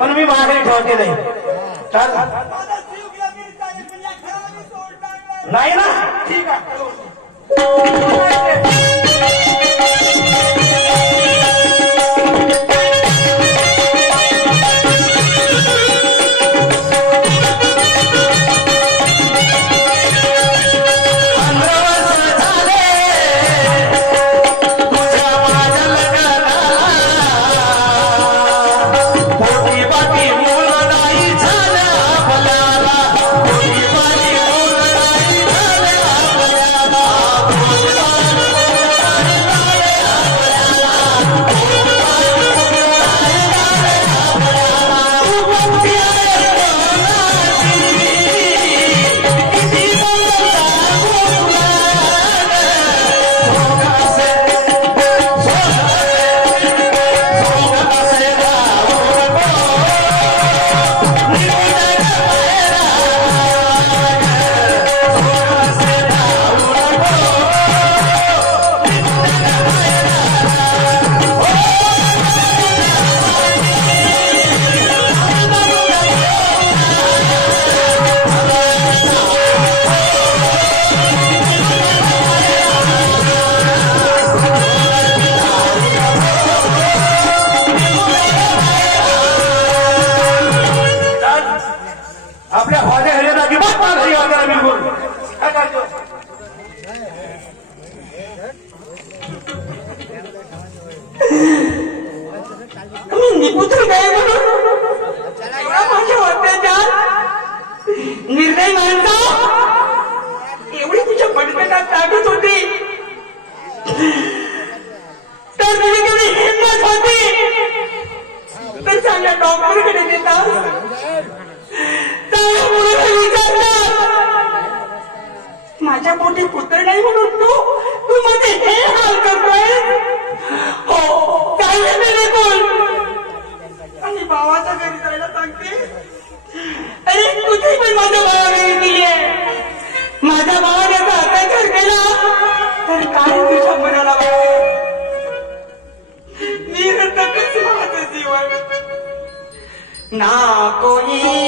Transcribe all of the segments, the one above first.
पण मी माघारी ठेवते नाही. चाल नाही ना, ठीक आहे. आपल्या भाज्या ह्याला अजिबात माघारी वागा बिलकुल. काय करतो निपुत्र काय म्हणून माझ्या वाट्याच्या निर्णय मानता एवढी तुझ्या पटकनात ताकद होती तर कधी हिंमत होती तर चांगल्या डॉक्टरकडे देतात. माझ्या पोटी पुत्र नाही म्हणून तू मध्ये हे हाल करतोय. हो चालले मेरे कोण आणि भावाच्या घरी जायला सांगते. अरे तुझी पण माझ्या भावाने दिलीये. माझ्या भावाने अत्याचार केला तर काय तुझ्या मनाला मी रडतच माझं जीवन ना कोणी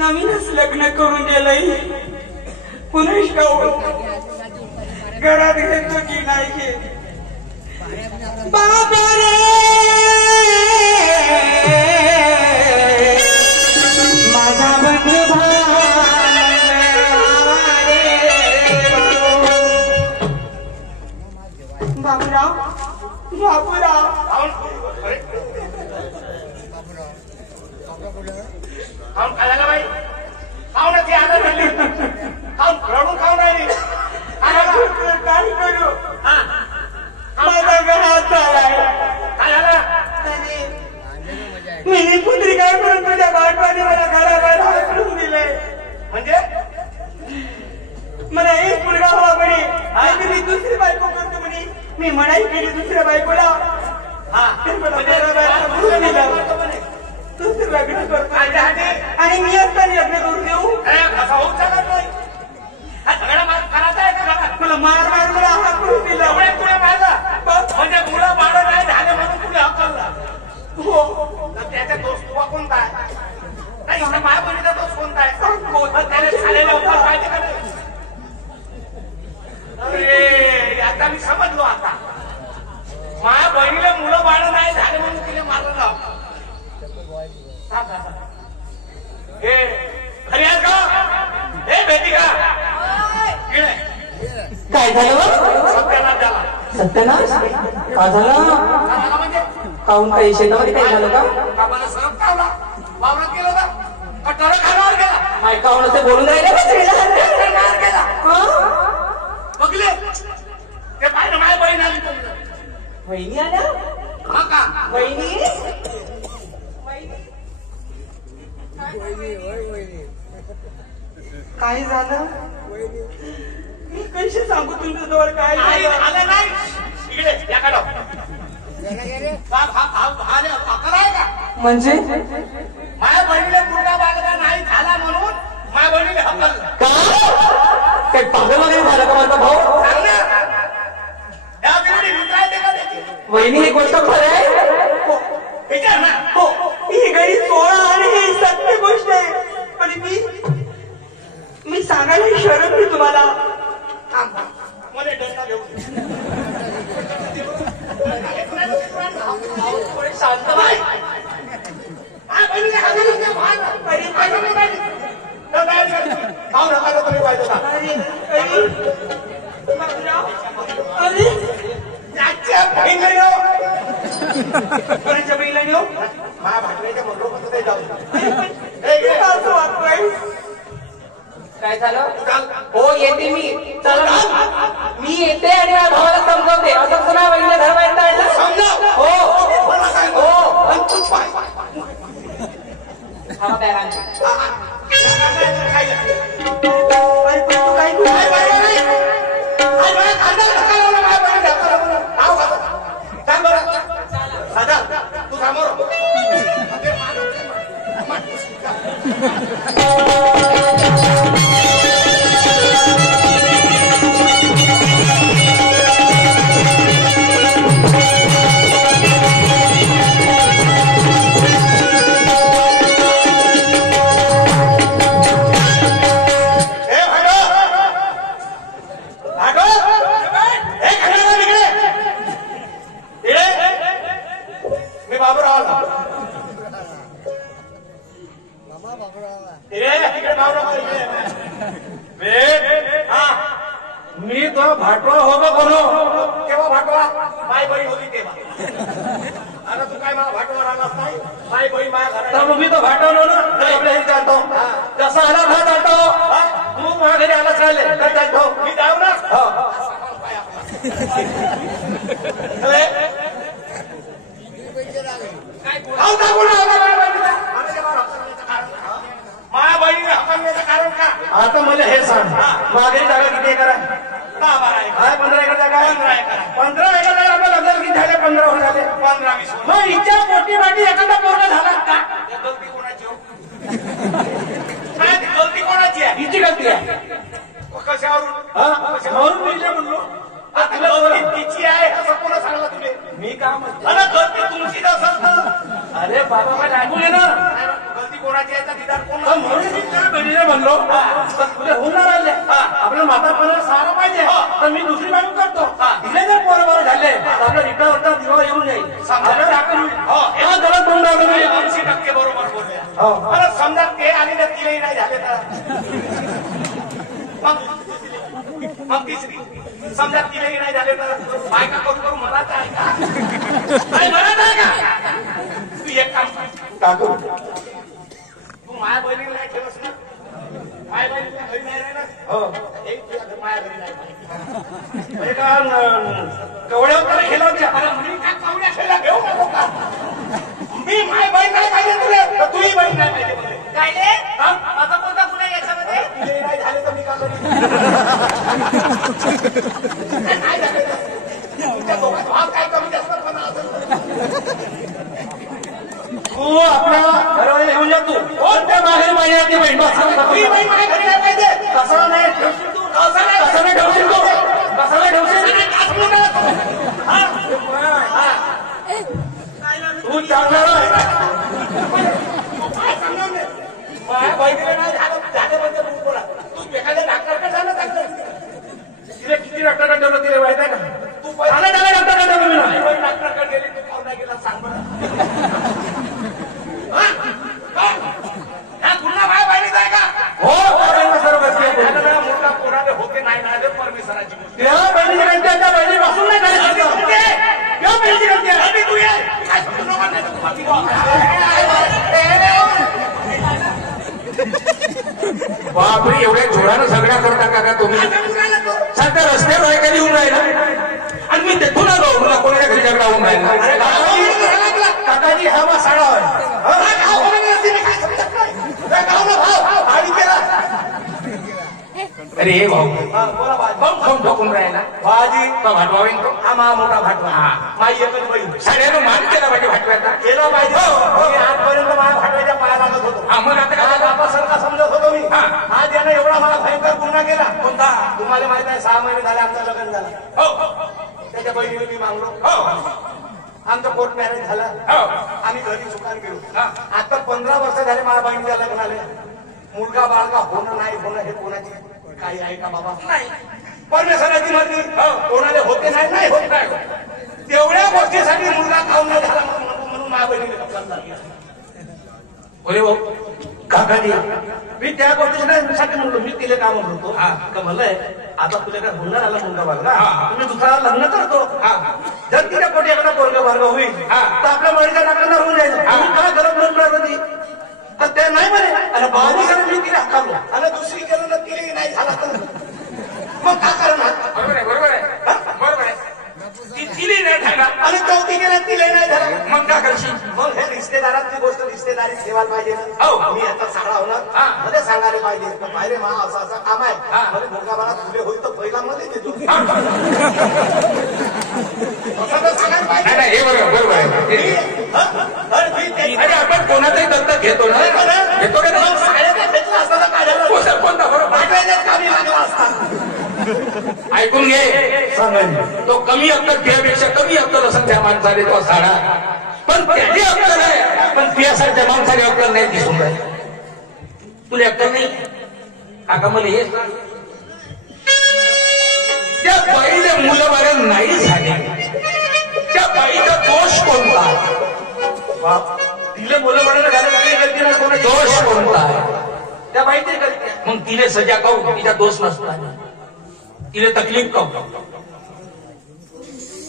नवीनच लग्न करून दिलंय. पुन्हा घरात घेतो की नाही घेत बाबा रे. माझा बंधू बाबूराव बाबूराव खाऊन खायला बाई खाऊ ना ती आदर झाली खाऊन रडून खाऊन राहिली काय करू माझा घरात झालाय काय झालं मी पुत्री काय म्हणून तुझ्या बाटवाने मला घराबाहेर हाकलून दिले म्हणजे मला एक मुलगा हवा म्हणे मी दुसरी बायको करतो म्हणे मी म्हणाई केली दुसऱ्या बायकोला दुसरं लग्न करतो आणि मी असताना लग्न करून देऊ असा होऊ शकत नाही हा सगळा मार करायचा आहे का मला मार मला हाकलून दिला एवढे पुढे मारला म्हणजे मुलं बाळ नाही झाले म्हणून तुला हकलला हो तर त्याचा दोष तुला कोणता आहे नाही माझ्या बहिणीचा दोष कोणता आहे त्याने झालेला उपवास पाहिजे का नाही अरे आता मी समजलो आता माझ्या बहिणीला मुलं बाळ नाही झाले म्हणून तिने मारलं हे खरी आहे का हे भेटी का काय झालं सत्यानाश झाला सत्यानाश का झाला म्हणजे काहून काही शेतामध्ये काही झालं का मला सरप कावला वावरात गेलो का कटोरा खाण्यावर गेला काय काहून ते बोलून राहिले गेला बघले ते पाहिजे माझ्या बहीण आली वहिनी आल्या हा का वहिनी काय झालं मी कशी सांगू तुमच्या जवळ काय आलं नाही इकडे या काढो अकरा आहे का म्हणजे माझ्या बहिणीला मुलगा बाळगा नाही झाला म्हणून माझ्या बहिणीला हकललं काय पागल वगैरे झालं का माझा भाऊ सांग ना या बिल्डिंग विचारायचे का त्याची वहिनी ही गोष्ट खरं आहे विचार ना हो ही घरी 16 आणि ही सत्य गोष्ट आहे पण मी सांगायला शरम मी तुम्हाला मला डंडा घेऊ शांत कोणाच्या बहिणीला नेऊ माझ्या भाकरीच्या म्हणलो कसं ते जाऊ असं वाटतोय काय झालं हो येते मी चला मी येते आणि माझ्या भावाला समजवते असं पुन्हा वहिनीला घर बाहेर काढलं समजाव हो हो हा बॅग आणते तू समोर मी तो भाटवा हो का बोलो केव्हा भाटवा माय बहीण होती तेव्हा आता तू काय मला भाटवा राहिलास नाही माय बहीण माझ्या घरात मी तो भाटवलो ना आपल्या हे चालतो जसा आला भात आलतो तू माझ्या घरी आला चालले तर चालतो मी जाऊ ना माझ्या बहिणीने हकलण्याचं कारण का आता मला हे सांग मागेली जागा किती एकर आहे 15 एकर जागा 15 एकर जागा आपल्या लग्नाला किती झाले 15 वर्ष झाले 15-20 मग हिच्या पोटी वाटी एखादा पोरगा झाला का गलती कोणाची हो काय ती गलती कोणाची आहे हिची गलती आहे कशावरून म्हणून मी जे म्हणलो गलती तिची आहे असं कोणा सांगला तुले मी का म्हणतो अरे गलती तुमचीच असत ना अरे बाबा मला ऐकू दे ना गलती कोणाची आहे दिदार कोण म्हणून मी त्या बहिणीने म्हणलो तुझे होणार आले आपल्या म्हातारपणाला सहारा पाहिजे तर मी दुसरी बाजू करतो तिथे जर पोरं झाले तर आपल्या रिटावरचा दिवा येऊन जाईल आपल्याला राखण होईल तेव्हा जरा तोंड लागलं 80% बरोबर बोलले मला समजा ते आले तर तिलाही नाही झाले तर मग तिसरी समजा तिलाही नाही झाले तर बायका करून करून मराठा आहे का? नाही मराठा आहे का? तू एक काम कर, तू माझ्या बहिणीला नाही ठेवस ना, माझ्या बहिणीला घरी नाही राहणार. हो एक तुझ्या घर माझ्या घरी नाही कवड्या वगैरे खेळा होत्या. मी का कवड्या खेळा घेऊ नको का? मी माझी बहीण नाही पाहिजे तुला, तर तुझी बहीण नाही पाहिजे मला. काय रे माझा कोणता गुन्हा याच्यामध्ये? तिला नाही झाले तर मी का करू? नाही झाले तुमच्या दोघात भाव काय कमी जास्त पण असेल. तू आपल्या घरावर येऊन जा. तू कोणत्या माहेर पाहिजे बहीण? तुझी बहीण माझ्या घरी नाही पाहिजे. कसं नाही ठेवशील तू? कसं नाही ठेवशील तू? कसं नाही ठेवशील? तू चांगला माझ्या बहिणीला नाही झालं म्हणजे तू बोला. तू एखाद्या डॉक्टरकडे झालं चांगलं. तिला किती डॉक्टरकडे ठेवलं तिला माहित आहे का? तू डॉक्टरकडे ठेवलं मी बहीण डॉक्टरकडे गेली तू खाऊ नाही गेला सांग बरं. पुन्हा माझ्या बहिणीचा आहे का? हो सर्व मोठा कोणाला होते नाही ना परमेश्वराची गोष्ट. त्या बहिणीची गणती त्या बहिणीपासून नाही करायची. त्या बहिणीची गणती आहे. तू ये काय समजू नको नाही बापरे एवढ्या जोरानं सगळ्या करता का तुम्ही? सध्या रस्त्यावर आहे कधी होऊन राहिला आणि मी तेथून आलो मला कोणाच्या घरी झगडा होऊन राहिला. काकाजी हा मा साडा आहे. अरे भाऊ बोला भाऊ खाऊन टाकून राहिला. भाजी का भाटवावीन तो? हा मा मोठा भाटवा. हा. माझी एकच बहीण. साड्यानं मान केला पाहिजे भाटव्याचा. केलं पाहिजे. मी आजपर्यंत माझ्या भाटव्याच्या पाया लागत होतो. हा मग आता हा काय बापासारखा समजत होतो मी. हा. आज यानं एवढा मला भयंकर गुन्हा केला. कोणता? तुम्हाला माहित आहे 6 महिने झाले आमचं लग्न झालं. हो त्याच्या बहिणीने मी मागलो. हो आमचं कोर्ट मॅरेज झालं. हो आम्ही घरी सुखान गेलो. हा. आता 15 वर्ष झाले माझ्या बहिणीच्या लग्नाला. मुलगा बाळगा होणं नाही होणं हे कोणाची काही आहे का बाबा? नाही परमेश्वराची मर्जी. कोणाला होते नाही नाही होत नाही. तेवढ्या गोष्टीसाठी मुलगा खाऊन नाही झाला म्हणून माझ्या बहिणीने कपला. अरे भाऊ काकाजी मी त्या गोष्टीसाठी म्हणतो. मी तिला का म्हणतो हा. का म्हणलंय आता तुझ्याकडे होणार आला मुलगा बाळगा हा. तुम्ही दुसरा लग्न करतो. हा. जर तिच्या पोटी एखादा पोरगा बाळगा होईल हा. तर आपल्या मळीच्या नाकांना होऊन जाईल. तुम्ही काय गरज म्हणून राहत होती तर ते नाही म्हणे. आणि बाबूकडे मी तिला हक्कावलो आणि दुसरी केलं ना तिला नाही झाला तर मग का करणार? बरोबर आहे बरोबर आहे बरोबर आहे. ती तिली नाही झाला आणि चौथी केलं तिला नाही झाला मग काय करशील? मग हे रिश्तेदारांची गोष्ट रिश्तेदारी ठेवायला पाहिजे ना. हो. मी आता साडा हा. होणार मध्ये सांगायला पाहिजे पाहिजे मा असं असं काम आहे. हा. म्हणजे मुलगा मला तुले होईल तर पहिला मध्ये देतो. असं तर सांगायला नाही पाहिजे. नाही हे बरोबर आहे. अरे आपण कोणाचाही दत्तक घेतो ना घेतो का नाही? कोणता बरोबर ऐकून घे. तो कमी अक्कल तुझ्यापेक्षा कमी अक्कल असं त्या माणसाने तो साडा पण त्याची अक्कल आहे. पण तुझ्यासारख्या माणसाने अक्कल नाही दिसून राहील. तुला अक्कल नाही काका मला हे सांग. त्या बाईला मुलं बाळ नाही झाले त्या बाईचा दोष कोणता? तिला मुलं म्हणून घालायला कोणा दोष कोणता आहे? त्या माहिती करते. मग तिने सजा काऊ तिचा दोष नसता तिने तकलीफ काऊ.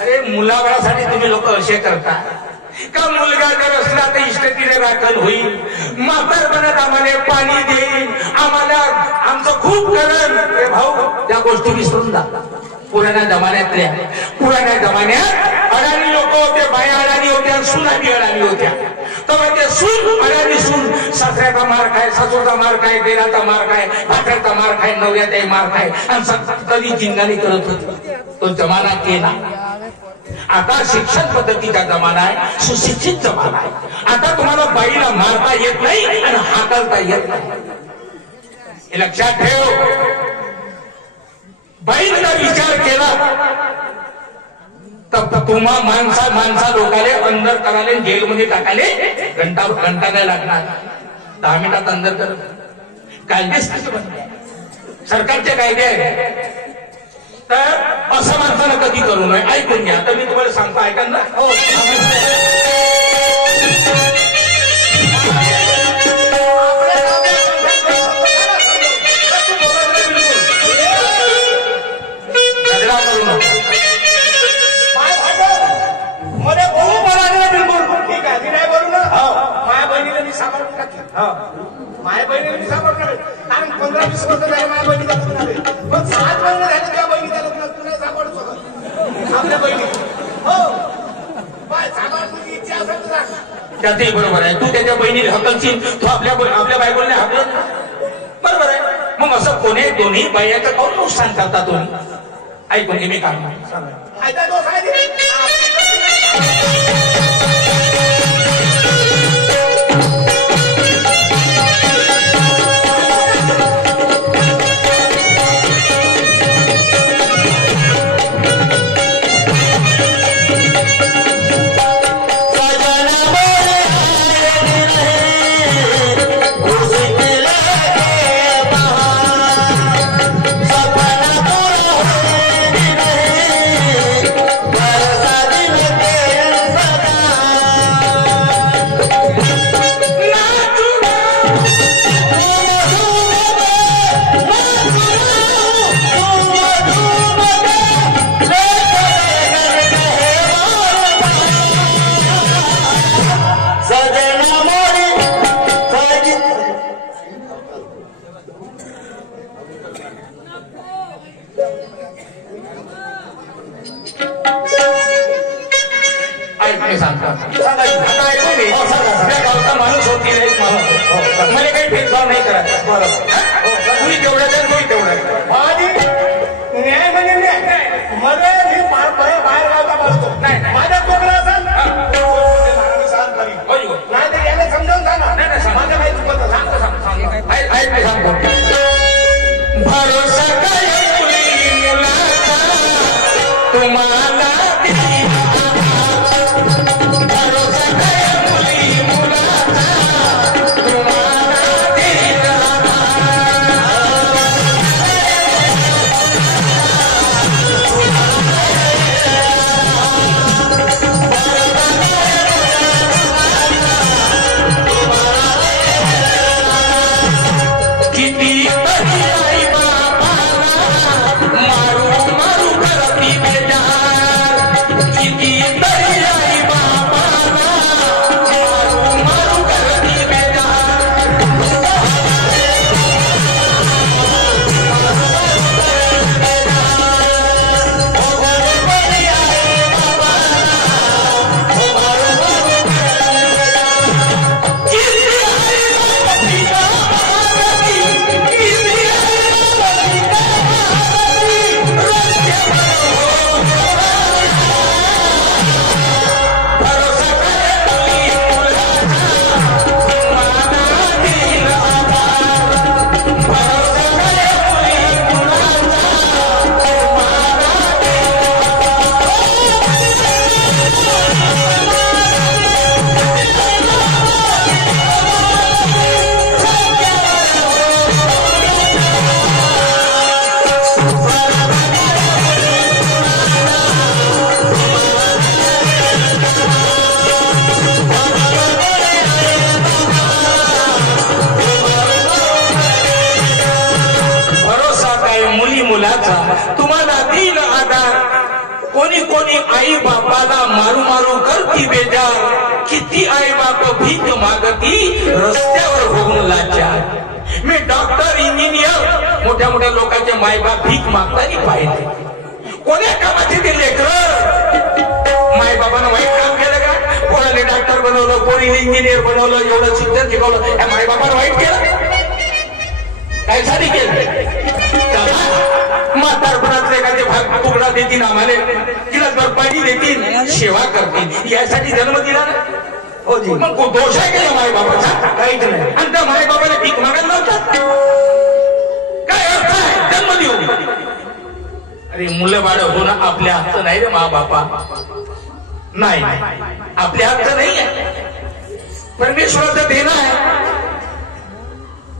अरे मुलाबाळासाठी तुम्ही लोक असे करता का मुलगा जर असला तर इष्टतीने राखण होईल. म्हातारपणात आम्हाला पाणी देईल आम्हाला आमचं खूप करण. रे भाऊ त्या गोष्टी विसरून जा. पुराण्या जमान्यात अडाणी लोक होते. बाया अडाणी होत्या सुनाबी अडाणी होत्या. तर ते सून अडाणी सून सासऱ्याचा मार खाय सासूचा मार खाय देराचा मार खाय भाकऱ्याचा मार खाय नवऱ्याचाही मार खाय आणि कधी जिंगाणी करत होती. तो जमाना गेला. आता शिक्षण पद्धतीचा जमाना आहे. सुशिक्षित जमाना आहे. आता तुम्हाला बाईला मारता येत नाही आणि हाकलता येत नाही. हे लक्षात ठेव. बाईचा विचार केला तर तुम्हा माणसा लोकाले अंदर कराले जेलमध्ये टाकाले घंटा नाही लागणार. 10 मिनिटात अंदर कर. कायदे सरकारचे कायदे आहे. तर असं माणसानं कधी करू नये. ऐकून घ्या. तर मी तुम्हाला सांगतो ऐका ना. हो गजरा करू नको. माय भाटो मध्ये बोलू मला नाही बिलकुल. ठीक आहे, मी नाही बोलू ना. माझ्या बहिणीला मी सांभाळून टाकली. माझ्या बहिणीला मी सांभाळून टाकले. कारण 15-20 वर्ष झाले माझ्या बहिणीला लग्न झाले. पण 7 महिने झाले त्या बहिणीला लग्न. तू नाही सांभाळू शकत आपल्या बहिणी. हो बाय सांभाळण्याची इच्छा असेल तुझा. त्यातही बरोबर आहे. तू त्याच्या बहिणीला हकलशील, तू आपल्या बायकोला नाही हकलत. बरोबर आहे. मग असं कोणी दोन्ही बायाचं काऊन नुकसान करता तुम्ही? ऐकून घे मी काय फायदा दोष आहे. माणूस होती मला काही भेदभाव नाही करायचा. बरोबर, तुम्ही तेवढं द्या, तुम्ही तेवढं. न्याय म्हणजे न्याय. मध्ये मी बाहेर गावचा मारतो. नाही माझ्या कोकणा असेल नाही तर याला समजावून सांगा. माझं काही चुकत सांगतो. भरोसा काय मुलाचा तुम्हाला तुम्हाला दिल आधार. कोणी कोणी आई बापाला मारू मारू करती बेजार. किती आई बाप भीक मागती रस्त्यावर होऊन लाचार. मी डॉक्टर इंजिनियर मोठ्या मोठ्या लोकांचे मायबाप भीक मागताना पाहिले. कोण्या कामाचे ते लेकरं मायबापानं वाईट काम केलं का? कोणाने डॉक्टर बनवलं, कोणी इंजिनियर बनवलं, एवढं शिक्षण शिकवलं, या मायबापानं वाईट केलं? कायसाठी केलं? म्हातारपणातले एखादे भाग तुकडा देतील आम्हाला, तिला पाणी देतील, सेवा करतील, यासाठी जन्म दिला ना. हो जी, मग दोष आहे का माय बाबाचा? काहीच नाही. आणि त्या माय बाबाला भीक मागायला लावतात. काय अर्थ आहे जन्म देऊ? अरे मुलं बाळ होणं आपल्या हात नाही रे मा बापा. नाही, आपल्या हात नाही आहे, परमेश्वराचं देणं आहे.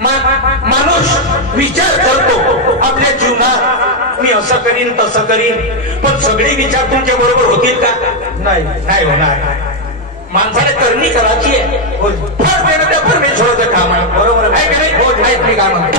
माणूस विचार करतो आपल्या जीवनात मी असं करीन तसं करीन, पण सगळे विचार तुमच्या बरोबर होतील का? नाही होणार. माणसाला करणी करायची आहे. फळ देणं त्या परमेश्वराचं काम आहे. बरोबर आहे की नाही? हो, मी काय म्हणतो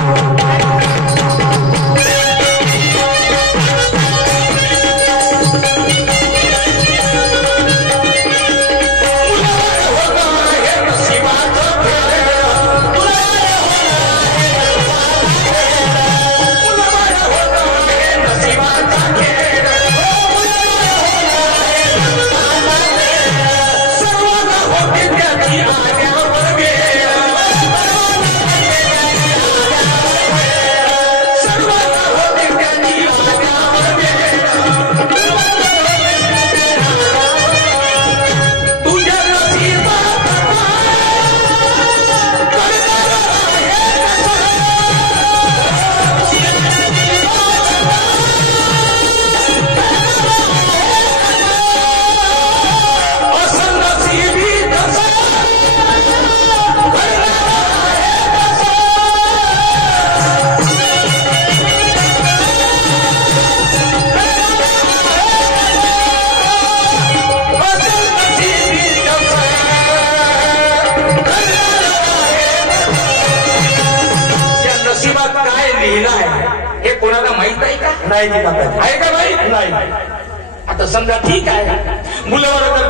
लिहिलं आहे हे कोणाला माहित आहे का? नाही आहे का माहित? नाही. आता समजा ठीक आहे मुलं